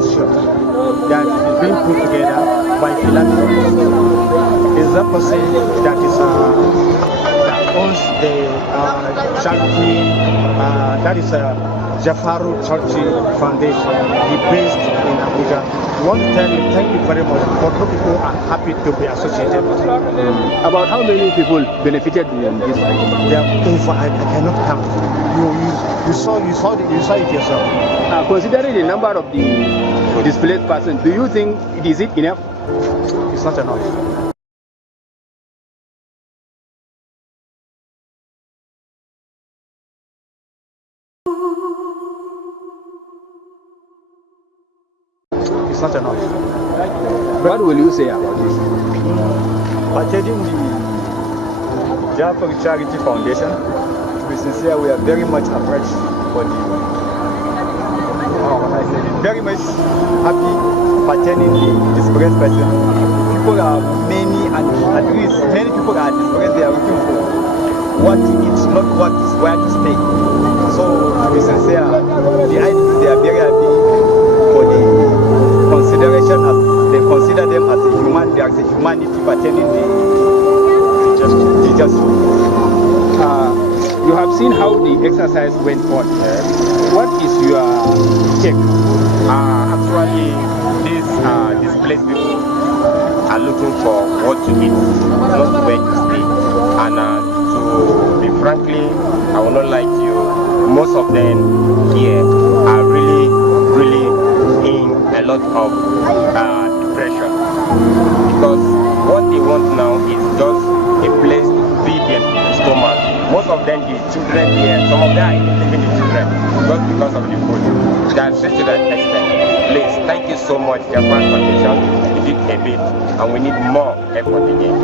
gesture that is being put together by philanthropists. Is a person that is that owns the charity, that is Jalfar Charity Foundation. He based in Abuja. We want to tell you thank you very much. For people are happy to be associated with you. About how many people benefited in this? There are over, I cannot count. You saw it yourself. Considering the number of the displaced persons, do you think is it enough? It's not enough. It's not enough. What will you say about this? Purchasing the Jalfar Charity Foundation, to be sincere, we are very much approached for the, very much happy pertaining the displaced person. People are many, and at least many people are displaced. They are looking for what to eat, not what is where to stay. So, to be sincere, the IDPs, they are very happy for the consideration as they consider them as a human, there is a humanity pertaining the justice. You have seen how the exercise went on. What is your take? Actually, these displaced people are looking for what to eat, not where to stay. And to be frankly, I will not lie to you, most of them here are really in a lot of depression, because what they want now is just a place to feed their stomach. Most of them, the children here, some of them are even leaving the children just because of the food. That's just to that extent. Please, thank you so much, Jalfar Foundation. You did a bit, and we need more effort again.